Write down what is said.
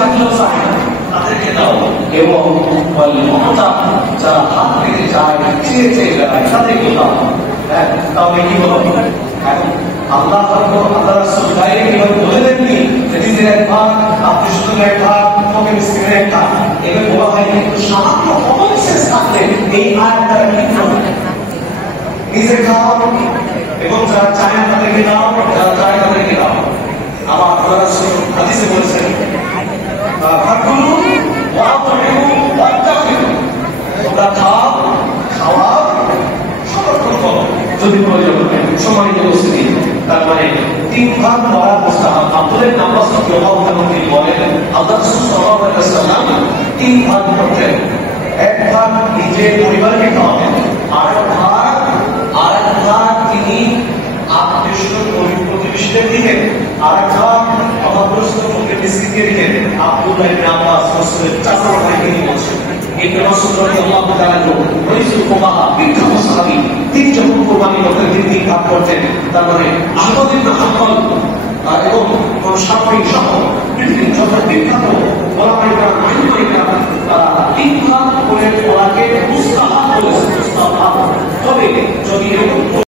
থাকলেও চায় না, তাদেরকে দাও। এবং যারা হাত পেতে চায়, চেয়ে চেয়ে বেড়ায়, তাদেরকে দাও। হ্যাঁ, তাহলে কি হলো? আল্লাহ আল্লাহ রাসূল ডাইরেক্ট বলে দেননি যে নিজের এক ভাগ, আত্মীয় স্বজনের এক ভাগ, ফকির মিসকিনের এক ভাগ, এভাবে বলা হয়। কিন্তু সামান্য কমন সেন্স থাকলে এই আয়াত দ্বারা কি হবে? নিজে খাও এবং যারা চায় না তাদেরকে দাও, যারা চায় তাদেরকে দাও। আবার আল্লাহ রাসূল হাদিসে বলেছেন, ফাকুলু ওয়া আতিমু ওয়াত্তাকিউ, তোমরা খাও, খাওয়াও, সমর্থন করো যদি প্রয়োজন হয়। সম্মানিত উপস্থিতি, তার মানে 3 ভাগ করা মুস্তাহাব। আব্দুল্লাহ ইবনে আব্বাস রাদিয়াল্লাহু তাআলা তিনি বলেন, আল্লাহ রাসূল সাল্লাল্লাহু আলাইহি ওয়াসাল্লাম 3 ভাগ করতেন। এক ভাগ নিজের পরিবারকে খাওয়াতেন, আরেক ভাগ তিনি আত্মীয় প্রতিবেশীদের দিতেন, আরেক ভাগ অভাবগ্রস্ত ফকির মিসকিনকে দিতেন। আব্দুল্লাহ ইবনে আব্বাস রাসূলের চাচা ভাইকে নিয়ে বলছেন। ইবনে মাসউদ রাদিয়াল্লাহু তাআলা রইসুল ফুকাহা, বিখ্যাত সাহাবী, তিনি যখন কুরবানি করতেন তিনি 3 ভাগ করতেন। তার মানে আহমদ ইবনে হাম্বল এবং শাফিঈ সহ পৃথিবীর যত বিখ্যাত ওলামায়ে কেরাম, তারা 3 ভাগ করে ওলাকে মুস্তাহাব বলেছেন। তবে যদি এরকম